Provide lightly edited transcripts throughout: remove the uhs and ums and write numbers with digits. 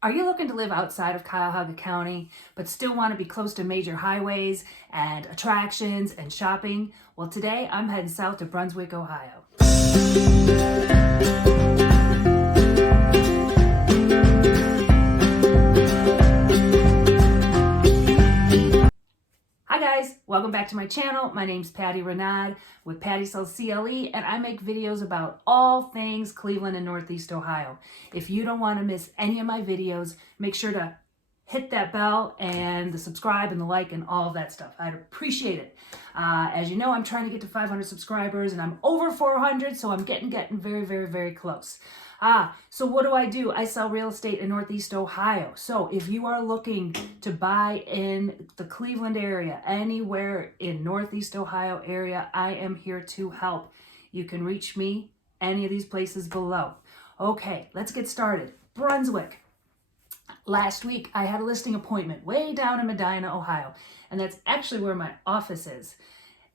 Are you looking to live outside of Cuyahoga County, but still want to be close to major highways and attractions and shopping? Well, today I'm heading south to Brunswick, Ohio. Hi guys, welcome back to my channel. My name's Patty Renaud with Pattysellscle, and I make videos about all things Cleveland and Northeast Ohio. If you don't want to miss any of my videos, make sure to hit that bell and the subscribe and the like and all of that stuff. I'd appreciate it. As you know, I'm trying to get to 500 subscribers and I'm over 400, so I'm getting very close. So what do? I sell real estate in Northeast Ohio. So if you are looking to buy in the Cleveland area, anywhere in Northeast Ohio area, I am here to help. You can reach me any of these places below. Okay, let's get started. Brunswick. Last week, I had a listing appointment way down in Medina, Ohio, and that's actually where my office is.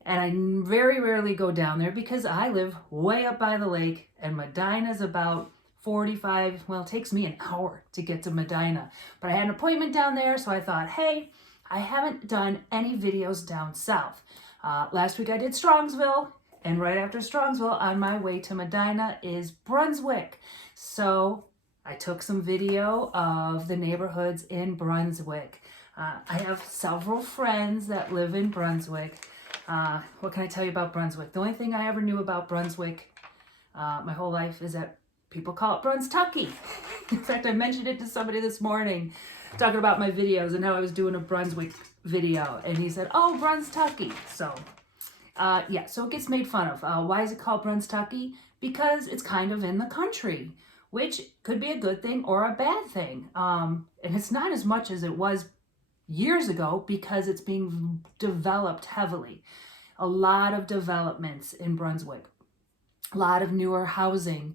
And I very rarely go down there because I live way up by the lake, and Medina's about 45, well, it takes me an hour to get to Medina. But I had an appointment down there, so I thought, hey, I haven't done any videos down south. Last week I did Strongsville, and right after Strongsville, on my way to Medina is Brunswick. So I took some video of the neighborhoods in Brunswick. I have several friends that live in Brunswick. What can I tell you about Brunswick? The only thing I ever knew about Brunswick my whole life is that people call it Brunstucky. In fact, I mentioned it to somebody this morning, talking about my videos and how I was doing a Brunswick video. And he said, oh, Brunstucky. So, yeah, so it gets made fun of. Why is it called Brunstucky? Because it's kind of in the country, which could be a good thing or a bad thing. And it's not as much as it was years ago because it's being developed heavily. A lot of developments in Brunswick, a lot of newer housing.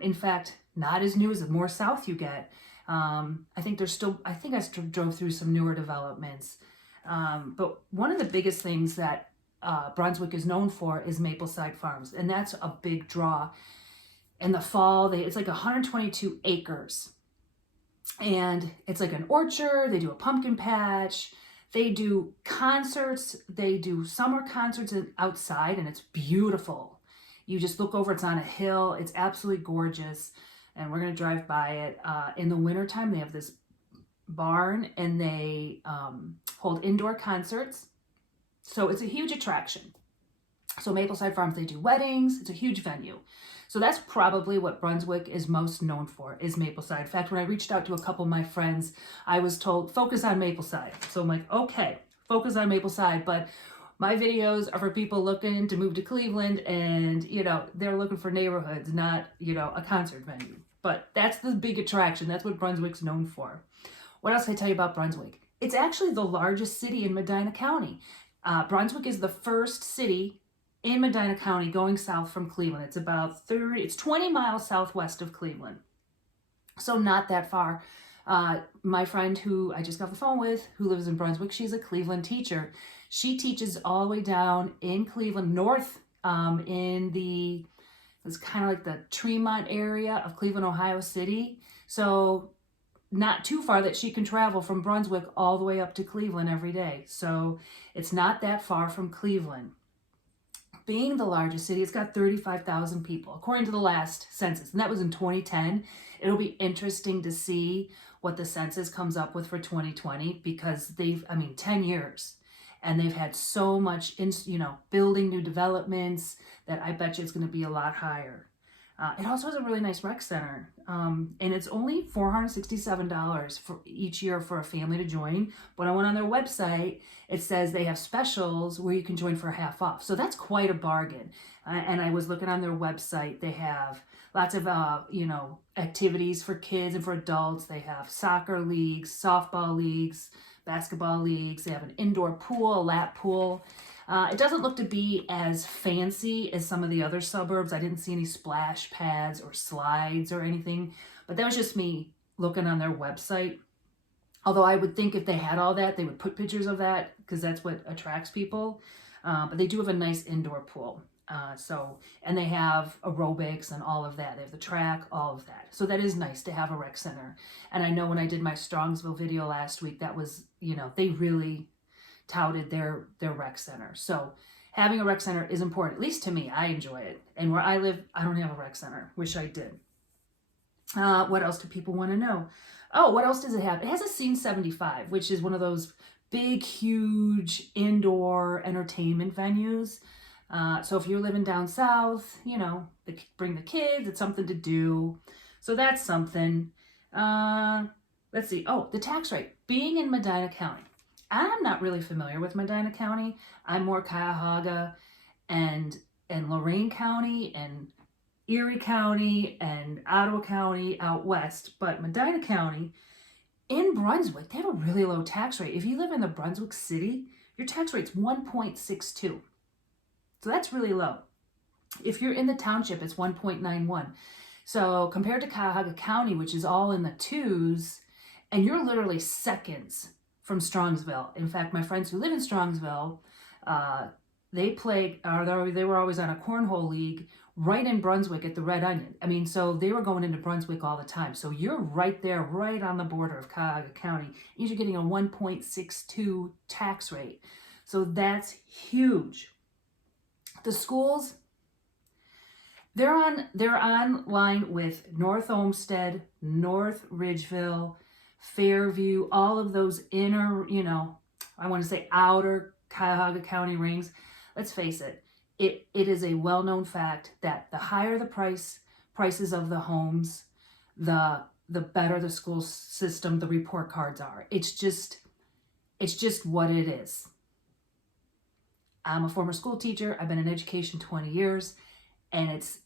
In fact, not as new as the more south you get. I think I drove through some newer developments. But one of the biggest things that Brunswick is known for is Mapleside Farms, and that's a big draw. In the fall, it's like 122 acres. And it's like an orchard. They do a pumpkin patch. They do concerts. They do summer concerts outside, and it's beautiful. You just look over, it's on a hill. It's absolutely gorgeous. And we're going to drive by it. In the wintertime, they have this barn, and they hold indoor concerts. So it's a huge attraction. So Mapleside Farms, they do weddings. It's a huge venue. So that's probably what Brunswick is most known for, is Mapleside. In fact, when I reached out to a couple of my friends, I was told, focus on Mapleside. So I'm like, okay, focus on Mapleside. But my videos are for people looking to move to Cleveland and, they're looking for neighborhoods, not, a concert venue. But that's the big attraction. That's what Brunswick's known for. What else can I tell you about Brunswick? It's actually the largest city in Medina County. Brunswick is the first city in Medina County going south from Cleveland. It's 20 miles southwest of Cleveland. So not that far. My friend who I just got the phone with, who lives in Brunswick, she's a Cleveland teacher. She teaches all the way down in Cleveland, north it's kind of like the Tremont area of Cleveland, Ohio City. So not too far that she can travel from Brunswick all the way up to Cleveland every day. So it's not that far from Cleveland. Being the largest city, it's got 35,000 people, according to the last census, and that was in 2010. It'll be interesting to see what the census comes up with for 2020 because 10 years, and they've had so much, building new developments that I bet you it's going to be a lot higher. It also has a really nice rec center, and it's only $467 for each year for a family to join. When I went on their website, it says they have specials where you can join for half off. So that's quite a bargain. And I was looking on their website. They have lots of, activities for kids and for adults. They have soccer leagues, softball leagues, basketball leagues. They have an indoor pool, a lap pool. It doesn't look to be as fancy as some of the other suburbs. I didn't see any splash pads or slides or anything, but that was just me looking on their website. Although I would think if they had all that, they would put pictures of that because that's what attracts people. But they do have a nice indoor pool. And they have aerobics and all of that. They have the track, all of that. So that is nice to have a rec center. And I know when I did my Strongsville video last week, that was, they really touted their rec center. So having a rec center is important, at least to me. I enjoy it. And where I live, I don't have a rec center. Wish I did. What else do people want to know? Oh, what else does it have? It has a Scene 75, which is one of those big, huge indoor entertainment venues. So if you're living down south, bring the kids, it's something to do. So that's something. Let's see. Oh, the tax rate. Being in Medina County. I'm not really familiar with Medina County. I'm more Cuyahoga and Lorain County and Erie County and Ottawa County out west. But Medina County, in Brunswick, they have a really low tax rate. If you live in the Brunswick city, your tax rate's 1.62. So that's really low. If you're in the township, it's 1.91. So compared to Cuyahoga County, which is all in the twos, and you're literally seconds from Strongsville. In fact, my friends who live in Strongsville, they were always on a cornhole league right in Brunswick at the Red Onion. I mean, so they were going into Brunswick all the time. So you're right there, right on the border of Cuyahoga County. You're getting a 1.62 tax rate. So that's huge. The schools, they're on line with North Olmsted, North Ridgeville, Fairview, all of those inner, I want to say outer Cuyahoga County rings. Let's face it, it is a well-known fact that the higher the prices of the homes, the better the school system, the report cards are. It's just what it is. I'm a former school teacher. I've been in education 20 years, and it's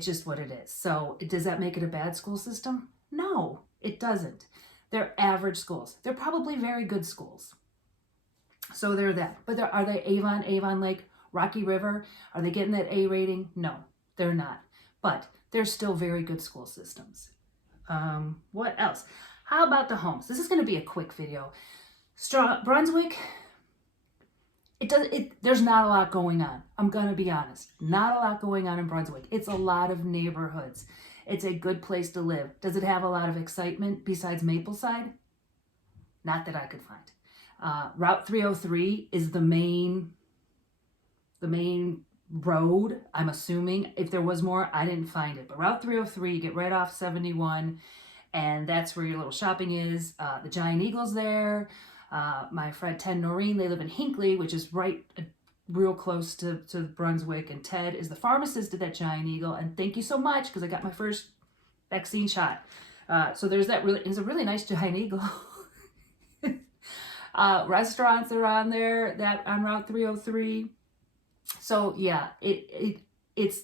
just what it is. So does that make it a bad school system? No, it doesn't. They're average schools. They're probably very good schools. So they're that. But are they Avon Lake, Rocky River? Are they getting that A rating? No, they're not. But they're still very good school systems. What else? How about the homes? This is going to be a quick video. Brunswick, there's not a lot going on. I'm going to be honest. Not a lot going on in Brunswick. It's a lot of neighborhoods. It's a good place to live. Does it have a lot of excitement besides Mapleside? Not that I could find. Route 303 is the main road, I'm assuming. If there was more, I didn't find it. But Route 303, you get right off 71, and that's where your little shopping is. The Giant Eagle's there. My friend Ted and Noreen, they live in Hinckley, which is real close to Brunswick, and Ted is the pharmacist at that Giant Eagle, and thank you so much because I got my first vaccine shot. So there's that. It's a really nice Giant Eagle. Restaurants are on there, that on Route 303. So yeah, it's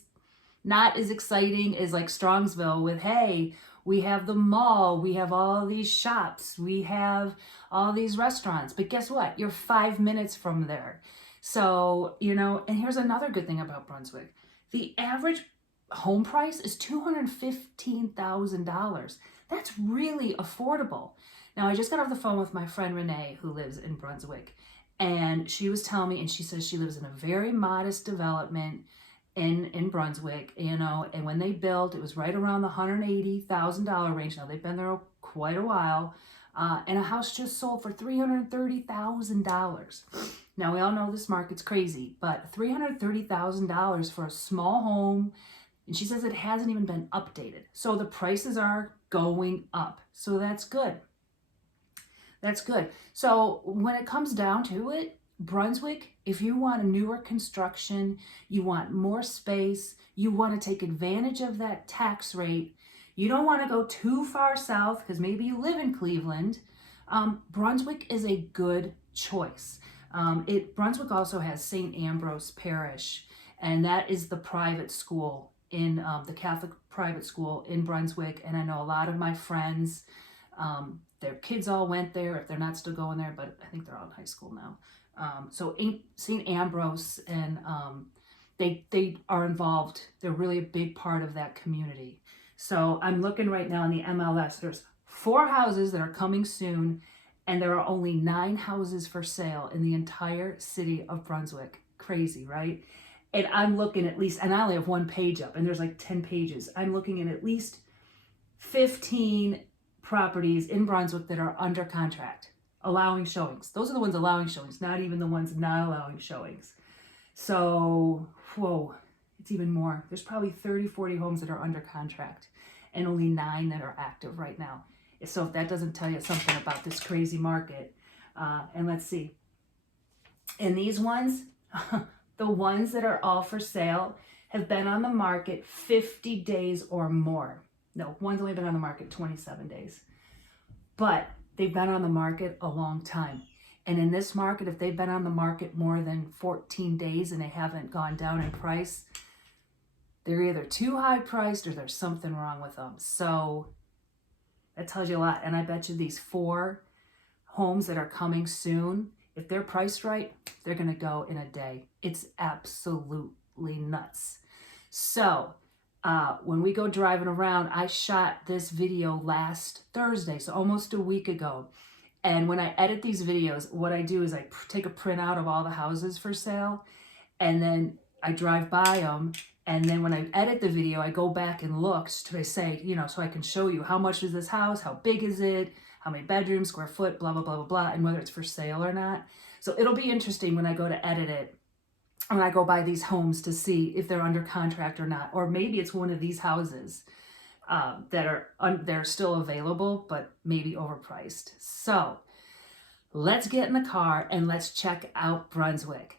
not as exciting as like Strongsville with, hey, we have the mall, we have all these shops, we have all these restaurants, but guess what? You're 5 minutes from there. So, and here's another good thing about Brunswick. The average home price is $215,000. That's really affordable. Now, I just got off the phone with my friend Renee, who lives in Brunswick, and she was telling me, and she says she lives in a very modest development in Brunswick, and when they built, it was right around the $180,000 range. Now, they've been there quite a while, and a house just sold for $330,000. Now, we all know this market's crazy, but $330,000 for a small home, and she says it hasn't even been updated. So the prices are going up. So that's good. That's good. So when it comes down to it, Brunswick, if you want a newer construction, you want more space, you want to take advantage of that tax rate, you don't want to go too far south because maybe you live in Cleveland, Brunswick is a good choice. Brunswick also has St. Ambrose Parish, and that is the private school in the Catholic private school in Brunswick. And I know a lot of my friends, their kids all went there, if they're not still going there, but I think they're all in high school now. So St. Ambrose, and they are involved. They're really a big part of that community. So I'm looking right now in the MLS. There's 4 houses that are coming soon, and there are only 9 houses for sale in the entire city of Brunswick. Crazy, right? And I'm looking at least, and I only have one page up, and there's like 10 pages. I'm looking at least 15 properties in Brunswick that are under contract, allowing showings. Those are the ones allowing showings, not even the ones not allowing showings. So, whoa, it's even more. There's probably 30, 40 homes that are under contract and only 9 that are active right now. So if that doesn't tell you something about this crazy market, and let's see. And these ones, the ones that are all for sale have been on the market 50 days or more. No, one's only been on the market 27 days. But they've been on the market a long time. And in this market, if they've been on the market more than 14 days and they haven't gone down in price, they're either too high priced or there's something wrong with them. So that tells you a lot. And I bet you these 4 homes that are coming soon, if they're priced right, they're going to go in a day. It's absolutely nuts. So when we go driving around, I shot this video last Thursday, so almost a week ago. And when I edit these videos, what I do is I take a printout of all the houses for sale, and then I drive by them. And then when I edit the video, I go back and look to say, you know, so I can show you how much is this house, how big is it, how many bedrooms, square foot, blah, blah, blah, blah, blah, and whether it's for sale or not. So it'll be interesting when I go to edit it, when I go by these homes to see if they're under contract or not. Or maybe it's one of these houses that are they're still available, but maybe overpriced. So let's get in the car and let's check out Brunswick.